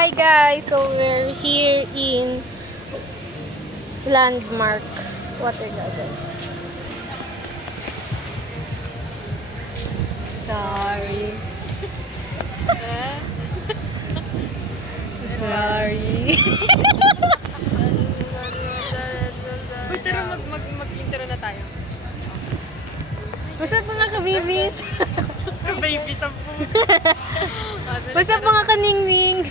Hi guys, so we're here in Landmark Water Garden. Sorry. Sorry. Uy, tara mag-intro na tayo. What's up mga kabibis? Baby tampo. What's up mga kaningning?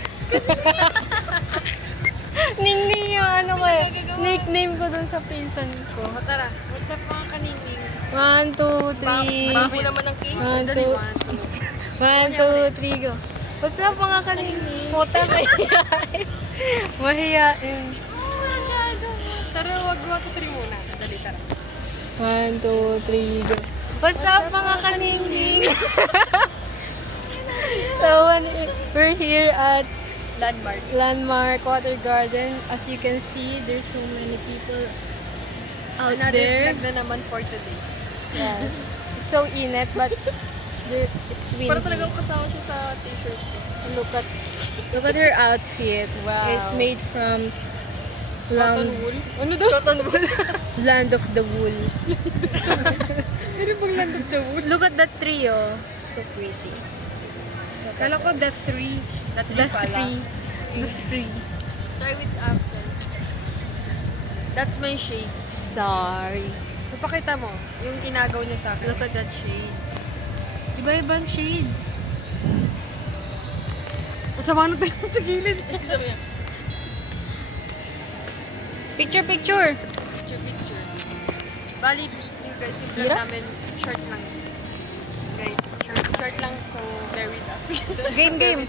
Ningning yung ano ko eh. Nickname ko dun sa pinsan ko. O tara, what's up mga kanining? 1, 2, 3. Bago naman ang case. 1, 2, 3, go. What's up mga kaningning? Puta, mahihain. Mahihain. Tara, wag 1, 2, 3 muna. Dali, tara. 1, 2, 3, go. What's up mga kaningning? So, we're here at Landmark Water Garden. As you can see, there's so many people out there. Vlog na naman for today. Yes. It's so init, but it's windy. Para talagang kasama siya sa t-shirt ko. Look at her outfit. Wow. It's made from Cotton wool? Ano daw? Cotton wool. land of the wool. Ano bang land of the wool? Look at that tree, oh. So pretty. Kala ko that tree. That's tree. That's tree. Try with accent. That's my shade. Sorry. Ipakita mo, yung inagaw niya sa akin. Look at that shade. Iba-ibang shade. Masama na tayo sa gilid. Picture, picture. Picture. Bali, yung guys, yung vlog Hira? namin, short lang. Guys, short lang, so bear with us. Game, game.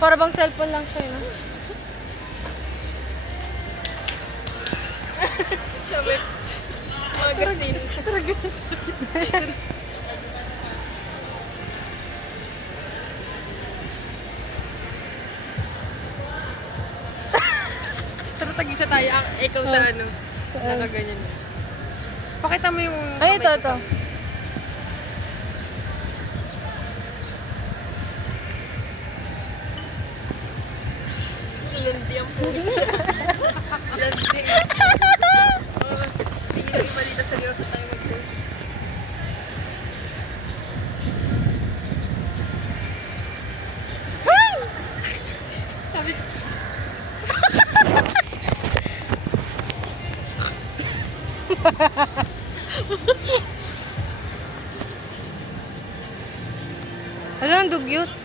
Para bang cellphone lang siya, no? Sabi, magazine. Tara, tag-isa tayo. Ikaw sa ano, nakaganyan. Pakita mo yung... Ay, kamay ito. ko Landi ang puwit siya. Landi. Hindi nyo iba dito seryoso tayo mag-post. Sabi ko. Ano, ang dugyot.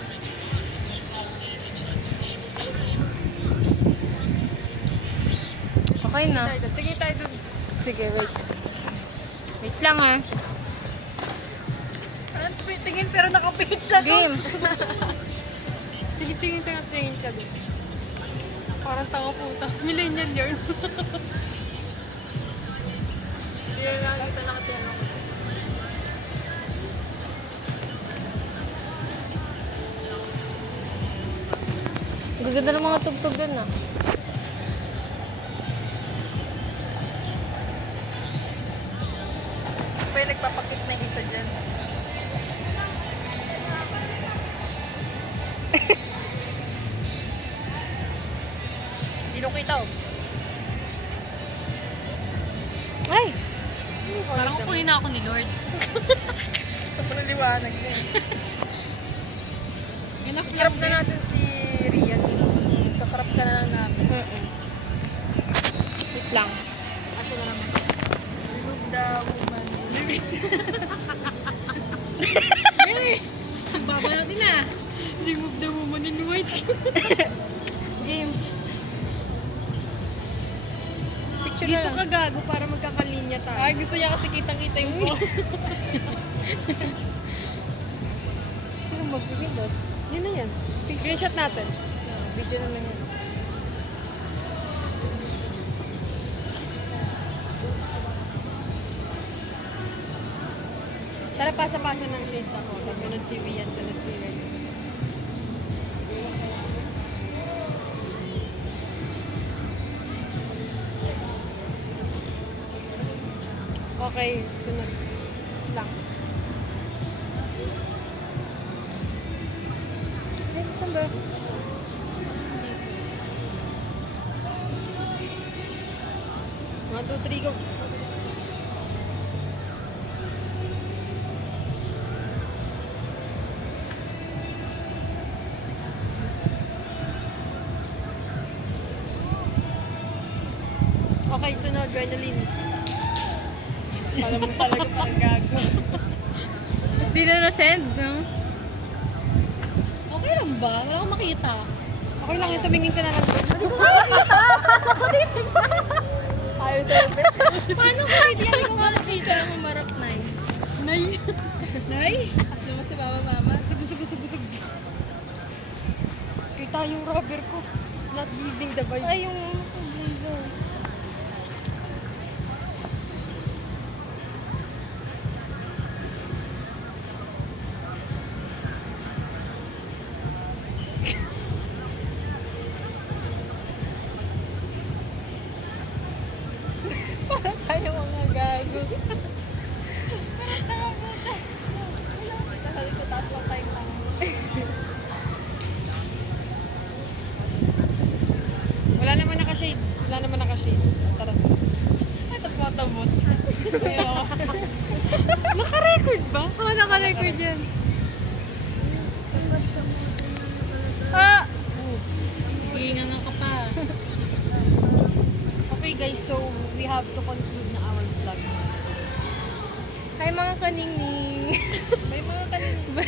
Okay na. Tingin tayo dun. Sige, wait. Wait lang ah. Tingin pero nakapihit siya Game. Tingin ka dun. Parang tanga puta. Millennial yarn. Hindi na nakakita nakatiyan ako. Ang gaganda ng mga tugtog dun ah. Pa yung nagpapakit na isa dyan. Sino kita oh? Ay! Parang kukunin na ako ni Lord. Sa panaliwanag na eh. Kakrap na natin si Rian. Kakrap ka na lang natin. Wait lang. Asya na naman. Remove the woman. Hey! Baba natin ah. Remove the woman in white. Game. Picture Dito na lang. ka gago para magkakalinya tayo. Ay, gusto niya kasi kitang-kita yung phone. Sino magbibigod? Yun na yan. Screenshot natin. Video naman yan. Tara, pasa-pasa ng shades ako. Tapos sunod si Vian, sunod si Ren. Okay, sunod lang. Ay, saan ba? One, two, three, go. Okay, sunod, adrenaline. Alam mo talaga parang gago. Mas di na na-send, no? Okay lang ba? Wala akong makita. Okay lang yun, tumingin ka na lang. Hindi ko makikita! Ako titignan! Ayaw sa Paano ko hindi ko makikita? lang umarap na eh. Nay! Nay? Naman si mama. Sug. Kita yung rubber ko. It's not giving the vibe. Ay, yung blazer. Tayo mga gago. Wala naman naka-shades. Tara. Ito photo booth. Naka-record ba? Oo, naka-record yan. Ah! Hihinga nga ka pa. Okay guys, so we have to conclude na our vlog. Hi mga kaningning! May mga kanina.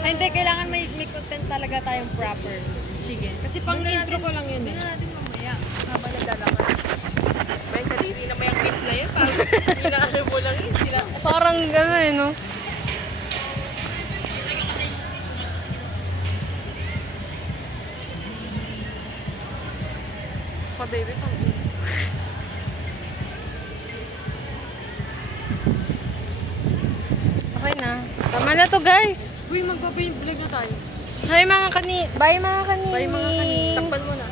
Ay, hindi, kailangan may content talaga tayong proper. Sige. Kasi pang intro ko lang yun. Doon na natin mamaya. Habang naglalakad. May kadiri na may ang kiss na yun. Parang inaano mo lang yun. Sila. Parang gano'n eh, no? Pa baby, pang Okay na. Tama na to, guys. Uy, vlog na tayo. Hi mga kani... Bye mga kaningning! Bye mga kanina. Takpan mo na.